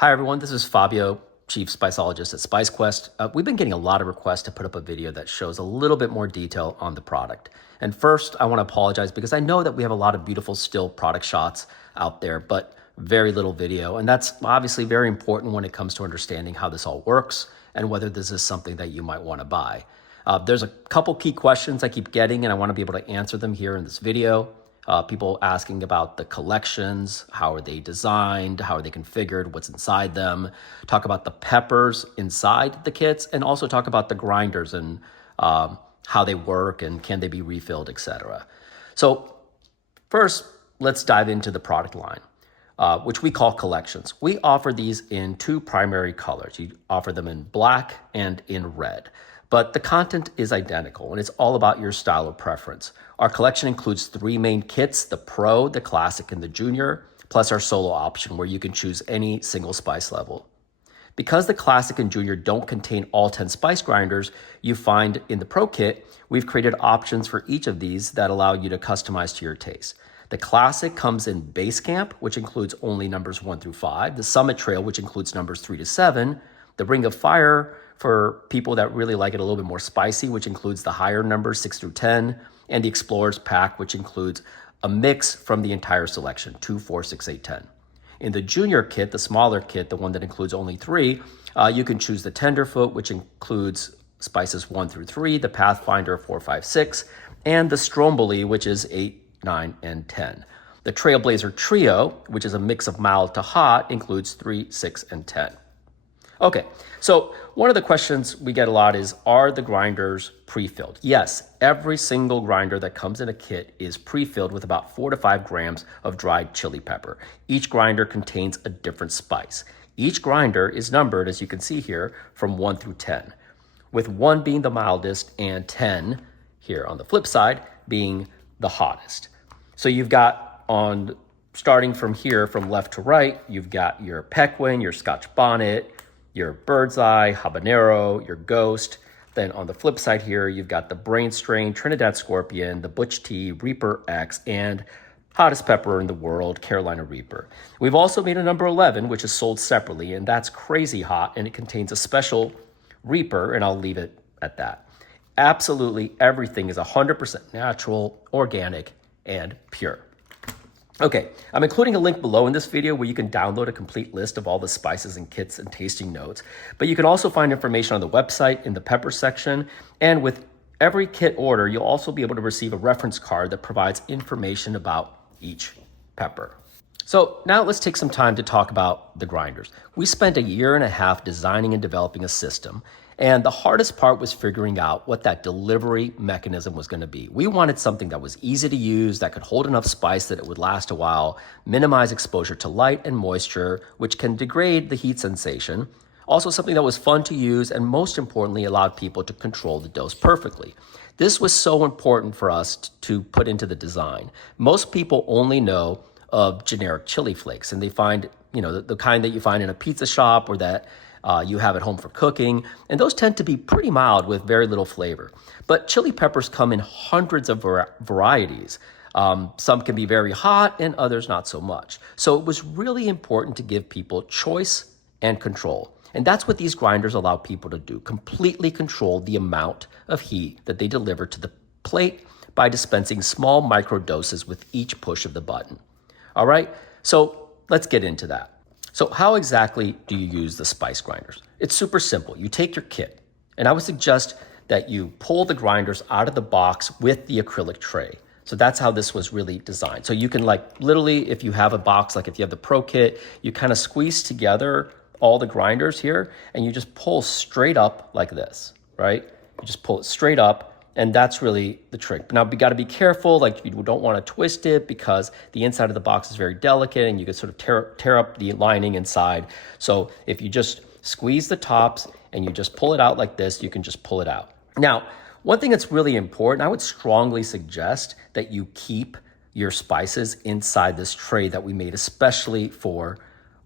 Hi everyone, this is Fabio, Chief Spiceologist at SpiceQuest. We've been getting a lot of requests to put up a video that shows a little bit more detail on the product. And first, I want to apologize because I know that we have a lot of beautiful still product shots out there, but very little video. And that's obviously very important when it comes to understanding how this all works and whether this is something that you might want to buy. There's a couple key questions I keep getting, and I want to be able to answer them here in this video. People asking about the collections, how are they designed, how are they configured, what's inside them, talk about the peppers inside the kits, and also talk about the grinders and how they work and can they be refilled, etc. So first, let's dive into the product line, which we call collections. We offer these in two primary colors. You offer them in black and in red. But the content is identical, and it's all about your style of preference. Our collection includes three main kits, the Pro, the Classic, and the Junior, plus our solo option where you can choose any single spice level. Because the Classic and Junior don't contain all 10 spice grinders you find in the Pro kit, we've created options for each of these that allow you to customize to your taste. The Classic comes in Base Camp, which includes only numbers 1 through 5, the Summit Trail, which includes numbers 3 to 7, the Ring of Fire, for people that really like it a little bit more spicy, which includes the higher numbers 6 through 10, and the Explorer's Pack, which includes a mix from the entire selection, 2, 4, 6, 8, 10. In the Junior kit, the smaller kit, the one that includes only 3, you can choose the Tenderfoot, which includes spices 1 through 3, the Pathfinder 4, 5, 6, and the Stromboli, which is 8, 9, and 10. The Trailblazer Trio, which is a mix of mild to hot, includes 3, 6, and 10. Okay, so one of the questions we get a lot is, are the grinders pre-filled? Yes, every single grinder that comes in a kit is pre-filled with about 4 to 5 grams of dried chili pepper. Each grinder contains a different spice. Each grinder is numbered, as you can see here, from 1 through 10, with 1 being the mildest and 10, here on the flip side, being the hottest. So you've got starting from here, from left to right, you've got your Pequin, your Scotch Bonnet, your Bird's Eye, Habanero, your Ghost. Then on the flip side here, you've got the Brain Strain, Trinidad Scorpion, the Butch Tea, Reaper X, and hottest pepper in the world, Carolina Reaper. We've also made a number 11, which is sold separately, and that's crazy hot, and it contains a special Reaper, and I'll leave it at that. Absolutely everything is 100% natural, organic, and pure. Okay, I'm including a link below in this video where you can download a complete list of all the spices and kits and tasting notes, but you can also find information on the website in the pepper section, and with every kit order, you'll also be able to receive a reference card that provides information about each pepper. So now let's take some time to talk about the grinders. We spent a year and a half designing and developing a system, and the hardest part was figuring out what that delivery mechanism was going to be. We wanted something that was easy to use, that could hold enough spice that it would last a while, minimize exposure to light and moisture, which can degrade the heat sensation. Also something that was fun to use, and most importantly, allowed people to control the dose perfectly. This was so important for us to put into the design. Most people only know of generic chili flakes, and they find, the kind that you find in a pizza shop or that you have at home for cooking, and those tend to be pretty mild with very little flavor. But chili peppers come in hundreds of varieties. Some can be very hot and others not so much. So it was really important to give people choice and control. And that's what these grinders allow people to do, completely control the amount of heat that they deliver to the plate by dispensing small micro doses with each push of the button. All right, so let's get into that. So how exactly do you use the spice grinders? It's super simple. You take your kit, and I would suggest that you pull the grinders out of the box with the acrylic tray. So that's how this was really designed. So you can literally, if you have a box, like if you have the Pro kit, you kind of squeeze together all the grinders here, and you just pull straight up like this, right? You just pull it straight up, and that's really the trick. Now, you got to be careful, you don't want to twist it because the inside of the box is very delicate and you can sort of tear up the lining inside. So if you just squeeze the tops and you just pull it out like this, you can just pull it out. Now, one thing that's really important, I would strongly suggest that you keep your spices inside this tray that we made especially for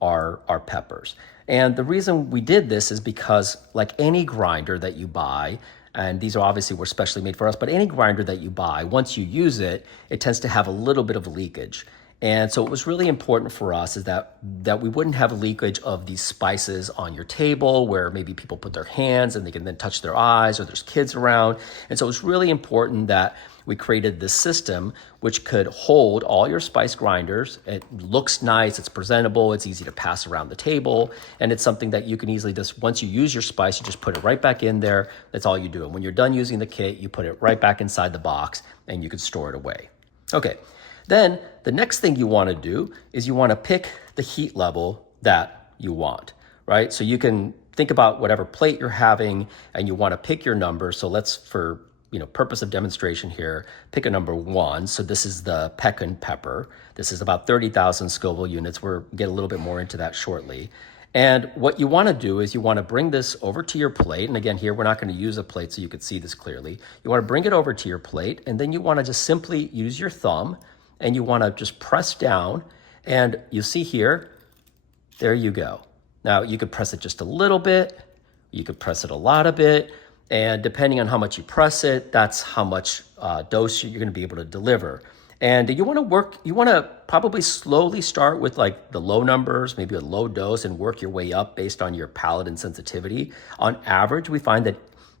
our peppers. And the reason we did this is because, like any grinder that you buy, and these were specially made for us, but any grinder that you buy, once you use it, it tends to have a little bit of leakage. And so it was really important for us is that we wouldn't have leakage of these spices on your table where maybe people put their hands and they can then touch their eyes or there's kids around. And so it was really important that we created this system which could hold all your spice grinders. It looks nice, it's presentable, it's easy to pass around the table, and it's something that you can easily just, once you use your spice, you just put it right back in there. That's all you do. And when you're done using the kit, you put it right back inside the box and you can store it away. Okay. Then the next thing you want to do is you want to pick the heat level that you want, right? So you can think about whatever plate you're having and you want to pick your number. So let's, for purpose of demonstration here, pick a number 1. So this is the Pequin pepper. This is about 30,000 Scoville units. We'll get a little bit more into that shortly. And what you want to do is you want to bring this over to your plate. And again, here, we're not going to use a plate so you could see this clearly. You want to bring it over to your plate, and then you want to just simply use your thumb and you want to just press down, and you see here, there you go. Now you could press it just a little bit, you could press it a lot of it, and depending on how much you press it, that's how much dose you're going to be able to deliver. And you want to probably slowly start with like the low numbers, maybe a low dose, and work your way up based on your palate and sensitivity. On average, we find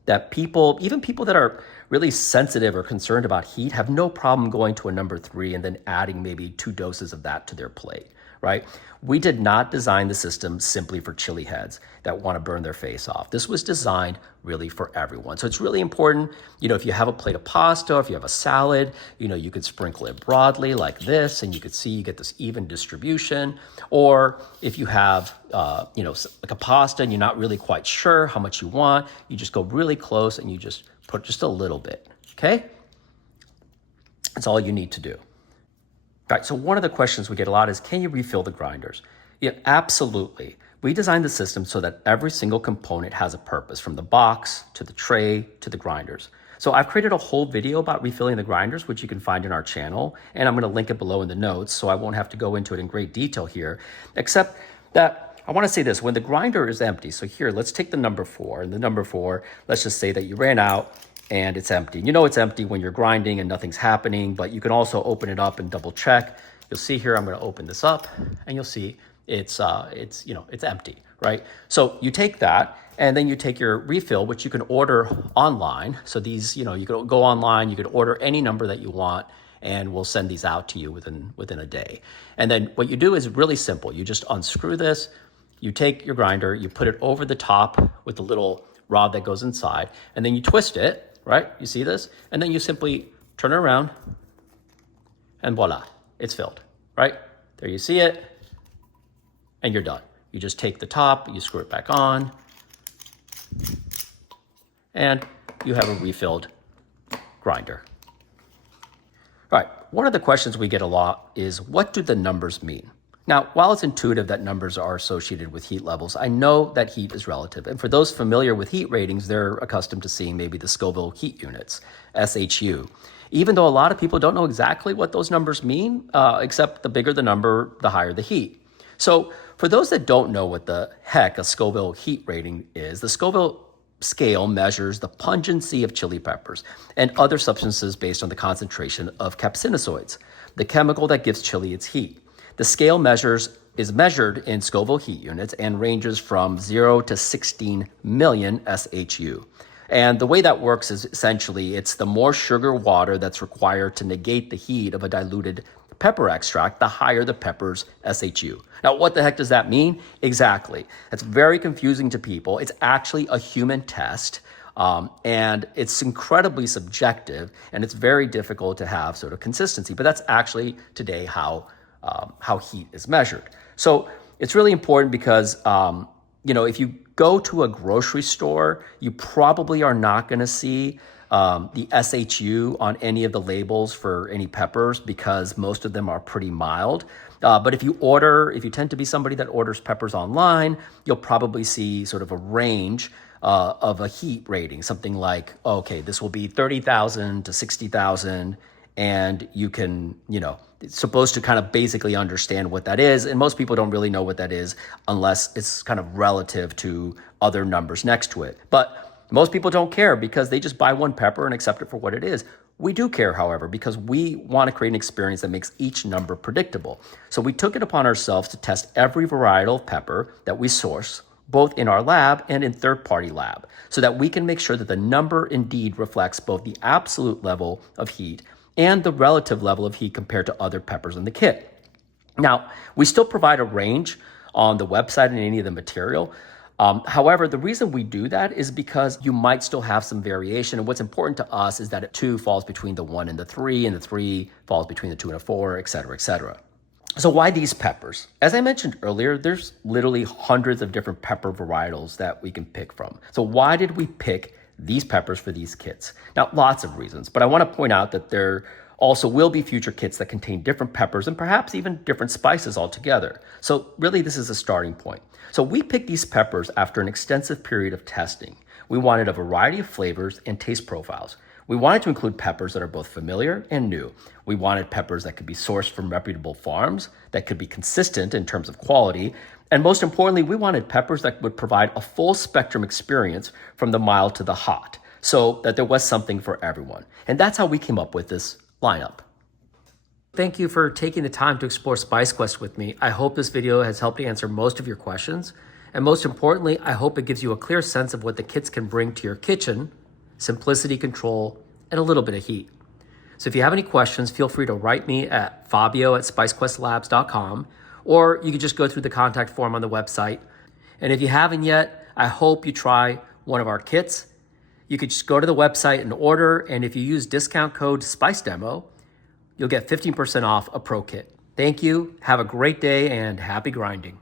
that people, even people that are really sensitive or concerned about heat, have no problem going to a number 3 and then adding maybe 2 doses of that to their plate, right? We did not design the system simply for chili heads that want to burn their face off. This was designed really for everyone. So it's really important, if you have a plate of pasta, if you have a salad, you could sprinkle it broadly like this, and you could see you get this even distribution. Or if you have, like a pasta and you're not really quite sure how much you want, you just go really close and you just put just a little bit, okay? That's all you need to do. All right, so one of the questions we get a lot is, can you refill the grinders? Yeah, absolutely. We designed the system so that every single component has a purpose, from the box to the tray to the grinders. So I've created a whole video about refilling the grinders, which you can find in our channel, and I'm gonna link it below in the notes, so I won't have to go into it in great detail here, except that I wanna say this, when the grinder is empty, so here, let's take the number 4, and the number 4, let's just say that you ran out and it's empty. You know it's empty when you're grinding and nothing's happening, but you can also open it up and double check. You'll see here, I'm gonna open this up, and you'll see it's empty, right? So you take that, and then you take your refill, which you can order online. So these, you could go online, you could order any number that you want, and we'll send these out to you within a day. And then what you do is really simple. You just unscrew this, you take your grinder, you put it over the top with the little rod that goes inside, and then you twist it, right? You see this? And then you simply turn it around, and voila, it's filled, right? There you see it, and you're done. You just take the top, you screw it back on, and you have a refilled grinder. All right, one of the questions we get a lot is, what do the numbers mean? Now, while it's intuitive that numbers are associated with heat levels, I know that heat is relative. And for those familiar with heat ratings, they're accustomed to seeing maybe the Scoville heat units, SHU. Even though a lot of people don't know exactly what those numbers mean, except the bigger the number, the higher the heat. So for those that don't know what the heck a Scoville heat rating is, the Scoville scale measures the pungency of chili peppers and other substances based on the concentration of capsaicinoids, the chemical that gives chili its heat. The scale is measured in Scoville heat units and ranges from 0 to 16 million SHU. And the way that works is essentially it's the more sugar water that's required to negate the heat of a diluted pepper extract, the higher the pepper's SHU. Now, what the heck does that mean? Exactly. That's very confusing to people. It's actually a human test. And it's incredibly subjective, and it's very difficult to have sort of consistency. But that's actually today how heat is measured. So it's really important because, if you go to a grocery store, you probably are not going to see the SHU on any of the labels for any peppers because most of them are pretty mild. But if you tend to be somebody that orders peppers online, you'll probably see sort of a range of a heat rating, something like, okay, this will be 30,000 to 60,000. And you can, it's supposed to kind of basically understand what that is. And most people don't really know what that is unless it's kind of relative to other numbers next to it. But most people don't care because they just buy one pepper and accept it for what it is. We do care, however, because we want to create an experience that makes each number predictable. So we took it upon ourselves to test every varietal of pepper that we source, both in our lab and in third-party lab, so that we can make sure that the number indeed reflects both the absolute level of heat and the relative level of heat compared to other peppers in the kit. Now, we still provide a range on the website and any of the material. However, the reason we do that is because you might still have some variation. And what's important to us is that a 2 falls between the 1 and the 3, and the 3 falls between the 2 and a 4, et cetera, et cetera. So why these peppers? As I mentioned earlier, there's literally hundreds of different pepper varietals that we can pick from. So why did we pick these peppers for these kits? Now, lots of reasons, but I want to point out that there also will be future kits that contain different peppers and perhaps even different spices altogether. So really, this is a starting point. So we picked these peppers after an extensive period of testing. We wanted a variety of flavors and taste profiles. We wanted to include peppers that are both familiar and new. We wanted peppers that could be sourced from reputable farms, that could be consistent in terms of quality, and most importantly, we wanted peppers that would provide a full spectrum experience from the mild to the hot, so that there was something for everyone. And that's how we came up with this lineup. Thank you for taking the time to explore SpiceQuest with me. I hope this video has helped to answer most of your questions. And most importantly, I hope it gives you a clear sense of what the kits can bring to your kitchen: simplicity, control, and a little bit of heat. So if you have any questions, feel free to write me at fabio@spicequestlabs.com, or you can just go through the contact form on the website. And if you haven't yet, I hope you try one of our kits. You could just go to the website and order, and if you use discount code SPICEDEMO, you'll get 15% off a pro kit. Thank you, have a great day, and happy grinding.